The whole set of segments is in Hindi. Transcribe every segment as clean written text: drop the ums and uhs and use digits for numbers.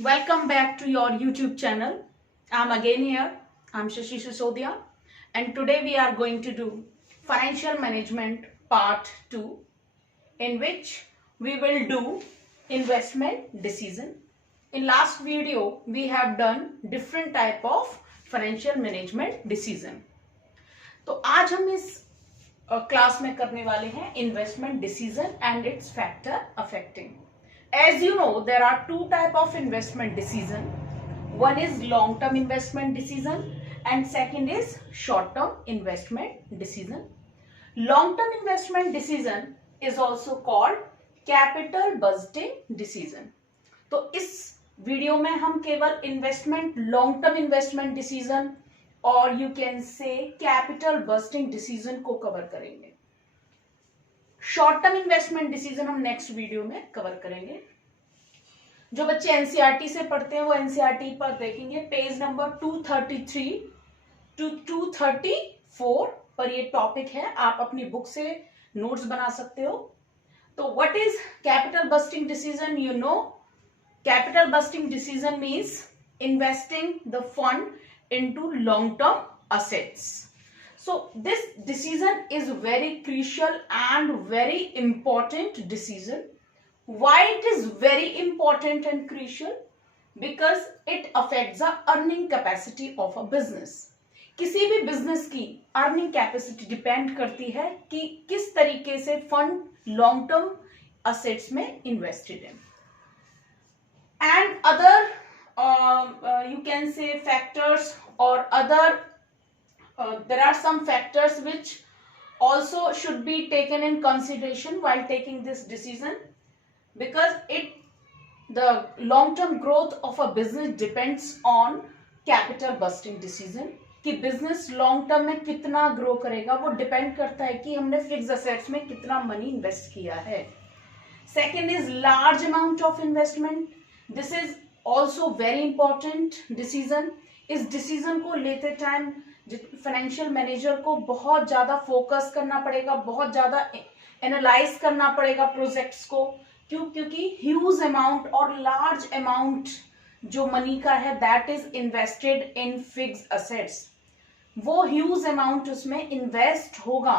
Welcome back to your YouTube channel. I'm again here. I'm Shashi Sisodia, and today we are going to do financial management part 2, in which we will do investment decision. In last video we have done different type of financial management decision. तो आज हम इस क्लास में करने वाले हैं investment decision and it's factor affecting. As you know, there are two type of investment decision. One is long-term investment decision and second is short-term investment decision. Long-term investment decision is also called capital budgeting decision. तो इस वीडियो में हम केवल investment long term investment decision और you can say capital budgeting decision को कवर करेंगे. शॉर्ट टर्म इन्वेस्टमेंट डिसीजन हम नेक्स्ट वीडियो में कवर करेंगे. जो बच्चे एनसीईआरटी से पढ़ते हैं वो एनसीईआरटी पर देखेंगे पेज नंबर 233 टू 234 पर ये टॉपिक है. आप अपनी बुक से नोट्स बना सकते हो. तो what is capital budgeting decision? You know, capital budgeting decision means investing the fund into long term assets. So this decision is very crucial and very important decision. Why it is very important and crucial? Because it affects the earning capacity of a business. किसी भी बिजनेस की अर्निंग कैपेसिटी डिपेंड करती है कि किस तरीके से फंड लॉन्ग टर्म असेट्स में इन्वेस्टेड है. एंड अदर यू कैन से फैक्टर्स और other there are some factors which also should be taken in consideration while taking this decision, because the long term growth of a business depends on capital busting decision. कि business long term में कितना grow करेगा वो depend करता है कि हमने fixed assets में कितना money invest किया है. Second is large amount of investment. This is also very important decision. इस decision को लेते टाइम फाइनेंशियल मैनेजर को बहुत ज्यादा फोकस करना पड़ेगा, बहुत ज्यादा एनालाइज करना पड़ेगा प्रोजेक्ट्स को. क्योंकि ह्यूज अमाउंट और लार्ज अमाउंट जो मनी का है that is invested in fixed assets. वो ह्यूज अमाउंट उसमें इन्वेस्ट होगा.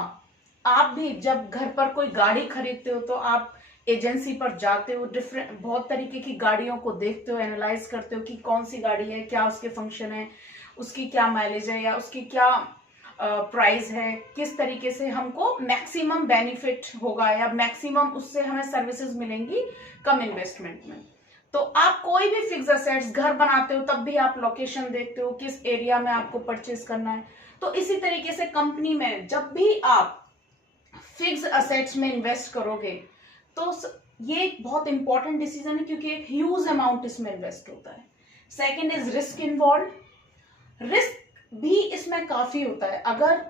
आप भी जब घर पर कोई गाड़ी खरीदते हो तो आप एजेंसी पर जाते हो, डिफरेंट बहुत तरीके की गाड़ियों को देखते हो, एनालाइज करते हो कि कौन सी गाड़ी है, क्या उसके फंक्शन है, उसकी क्या माइलेज है या उसकी क्या प्राइस है, किस तरीके से हमको मैक्सिमम बेनिफिट होगा या मैक्सिमम उससे हमें सर्विसेज मिलेंगी कम इन्वेस्टमेंट में. तो आप कोई भी फिक्स असेट्स घर बनाते हो तब भी आप लोकेशन देखते हो किस एरिया में आपको परचेज करना है. तो इसी तरीके से कंपनी में जब भी आप फिक्स असेट्स में इन्वेस्ट करोगे तो ये एक बहुत इंपॉर्टेंट डिसीजन है क्योंकि एक ह्यूज अमाउंट इसमें इन्वेस्ट होता है. Second is risk involve. Risk भी इसमें काफी होता है. अगर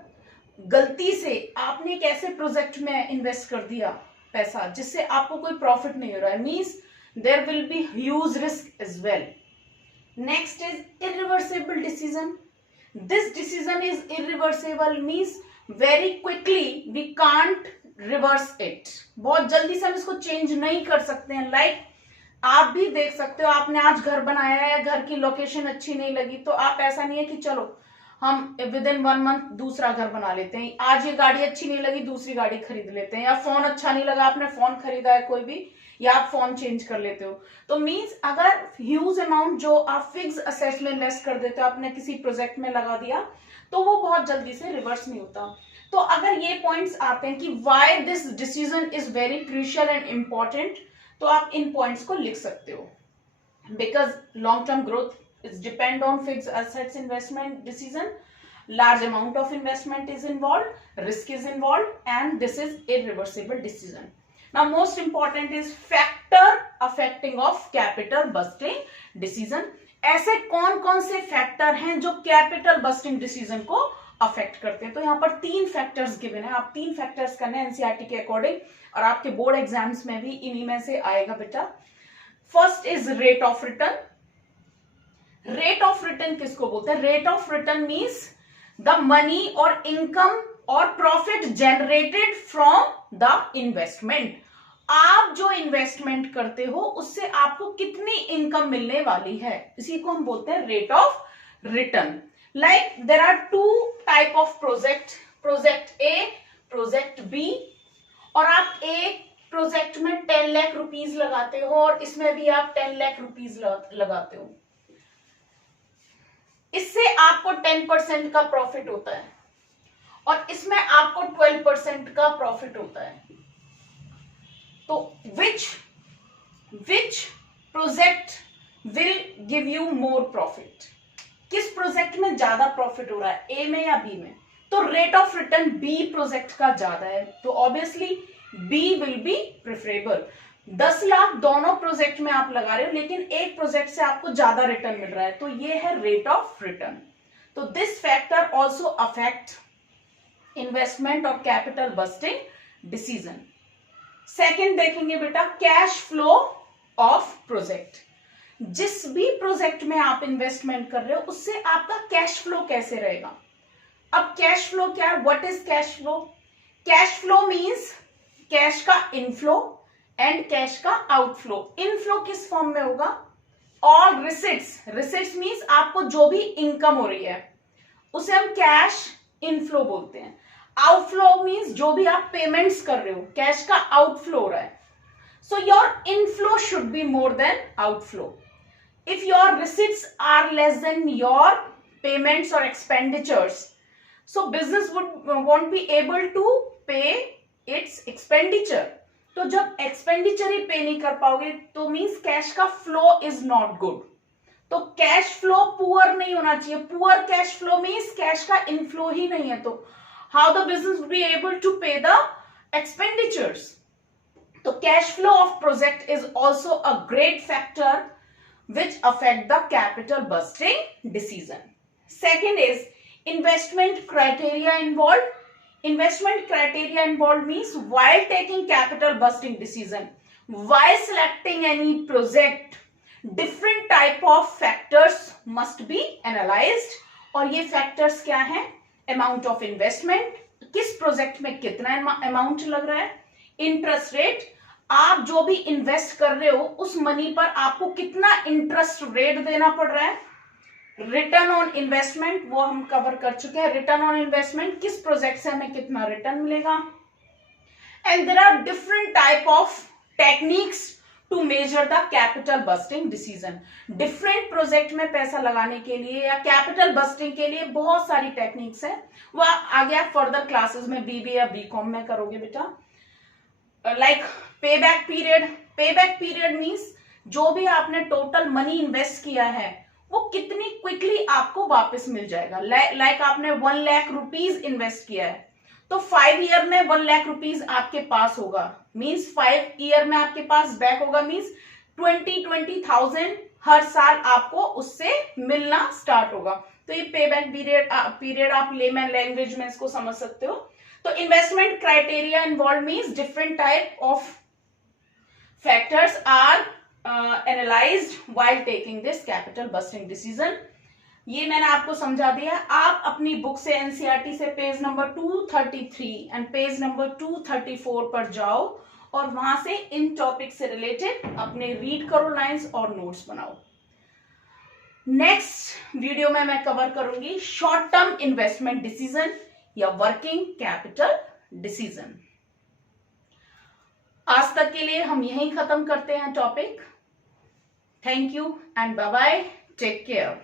गलती से आपने एक ऐसे प्रोजेक्ट में इन्वेस्ट कर दिया पैसा जिससे आपको कोई प्रॉफिट नहीं हो रहा है, means there will be huge risk as well. Next is irreversible decision. This decision is irreversible means very quickly we can't reverse it. बहुत जल्दी से हम इसको चेंज नहीं कर सकते हैं. लाइक आप भी देख सकते हो, आपने आज घर बनाया है, घर की लोकेशन अच्छी नहीं लगी तो आप ऐसा नहीं है कि चलो हम विद इन 1 मंथ दूसरा घर बना लेते हैं. आज ये गाड़ी अच्छी नहीं लगी दूसरी गाड़ी खरीद लेते हैं, या फोन अच्छा नहीं लगा आपने फोन खरीदा है कोई भी, या आप फोन चेंज कर लेते हो. तो मींस अगर ह्यूज अमाउंट जो आप फिक्स असेट्स में इन्वेस्ट कर देते हो, आपने किसी प्रोजेक्ट में लगा दिया तो वो बहुत जल्दी से रिवर्स नहीं होता. तो अगर ये पॉइंट्स आते हैं कि why this decision is very crucial and important, तो आप इन पॉइंट्स को लिख सकते हो. Because long term growth is depend on fixed assets investment decision, large amount of investment is involved, risk is involved, and this is irreversible decision. Now most important is factor affecting of capital busting decision. ऐसे कौन कौन से फैक्टर हैं जो कैपिटल बस्टिंग डिसीजन को अफेक्ट करते हैं? तो यहाँ पर 3 फैक्टर्स गिवन है. आप 3 फैक्टर्स करने हैं एनसीईआरटी के अकॉर्डिंग और आपके बोर्ड एग्जाम्स में भी इन्हीं में से आएगा बेटा. First is rate of return. Rate of return किसको बोलते हैं? Rate of return means the money और इनकम और profit generated from the investment. आप जो इन्वेस्टमेंट करते हो उससे आपको कितनी इनकम मिलने वाली है, इसी को हम बोलते हैं rate of return. Like there are two type of project A, project B. और आप एक प्रोजेक्ट में 10 लाख रुपीज लगाते हो और इसमें भी आप 10 लाख रुपीज लगाते हो. इससे आपको 10% का प्रॉफिट होता है और इसमें आपको 12% का प्रॉफिट होता है. तो which project will give you more profit? किस प्रोजेक्ट में ज्यादा प्रॉफिट हो रहा है, ए में या बी में? तो rate of return B project का ज्यादा है, तो obviously B will be preferable. 10 lakh दोनों प्रोजेक्ट में आप लगा रहे हो, लेकिन एक प्रोजेक्ट से आपको ज्यादा रिटर्न मिल रहा है, तो ये है रेट ऑफ रिटर्न. तो this factor also affect investment और कैपिटल बस्टिंग डिसीजन. सेकेंड देखेंगे बेटा, कैश फ्लो ऑफ प्रोजेक्ट. जिस भी प्रोजेक्ट में आप इन्वेस्टमेंट कर रहे हो उससे आपका कैश फ्लो कैसे रहेगा. अब कैश फ्लो क्या है? What is cash flow? Cash flow means cash का इनफ्लो एंड कैश का आउटफ्लो. इनफ्लो किस फॉर्म में होगा? ऑल रिसिट्स मींस आपको जो भी इनकम हो रही है उसे हम कैश इनफ्लो बोलते हैं. आउटफ्लो मींस जो भी आप पेमेंट्स कर रहे हो, कैश का आउटफ्लो हो रहा है. So your inflow should be more than outflow. If your receipts are less than your payments or expenditures, so business won't be able to pay its expenditure. तो जब एक्सपेंडिचर ही पे नहीं कर पाओगे तो मीन्स कैश का फ्लो इज नॉट गुड. तो कैश फ्लो पुअर नहीं होना चाहिए. Poor cash flow means cash का इनफ्लो ही नहीं है, तो how the business will be able to pay the expenditures. तो cash flow of project is also a great factor which affect the capital busting decision. Second is investment criteria involved. Investment criteria involved means while taking capital busting decision, while selecting any project, different type of factors must be analyzed. और ये factors क्या हैं? Amount of investment, किस प्रोजेक्ट में कितना अमाउंट लग रहा है, इंटरेस्ट रेट, आप जो भी इन्वेस्ट कर रहे हो उस मनी पर आपको कितना इंटरेस्ट रेट देना पड़ रहा है, रिटर्न ऑन इन्वेस्टमेंट वो हम कवर कर चुके हैं. रिटर्न ऑन इन्वेस्टमेंट, किस प्रोजेक्ट से हमें कितना रिटर्न मिलेगा. And there are different type of techniques to measure the capital budgeting decision. Different project में पैसा लगाने के लिए या कैपिटल बस्टिंग के लिए बहुत सारी टेक्निक्स है. वो आगे आप फर्दर क्लासेस में बीबीए या बीकॉम में करोगे बेटा. लाइक पेबैक पीरियड मीन्स जो भी आपने टोटल मनी इन्वेस्ट किया है वो कितनी क्विकली आपको वापस मिल जाएगा. लाइक आपने 1 लाख रुपीज इन्वेस्ट किया है तो 5 ईयर में 1 लाख रुपीज आपके पास होगा, मीन्स 5 ईयर में आपके पास बैक होगा, मीन्स 20,000 हर साल आपको उससे मिलना स्टार्ट होगा. तो ये पेबैक पीरियड आप लेमैन लैंग्वेज में इसको समझ सकते हो. तो investment criteria involve means different type of factors are analyzed while taking this capital budgeting decision. ये मैंने आपको समझा दिया. आप अपनी बुक से एनसीईआरटी से page number 233 and page number 234 पर जाओ और वहां से इन टॉपिक से रिलेटेड अपने रीड करो लाइंस और नोट्स बनाओ. नेक्स्ट वीडियो में मैं कवर करूंगी शॉर्ट टर्म इन्वेस्टमेंट डिसीजन या वर्किंग कैपिटल डिसीजन. आज तक के लिए हम यहीं खत्म करते हैं topic. Thank you and bye bye, take care.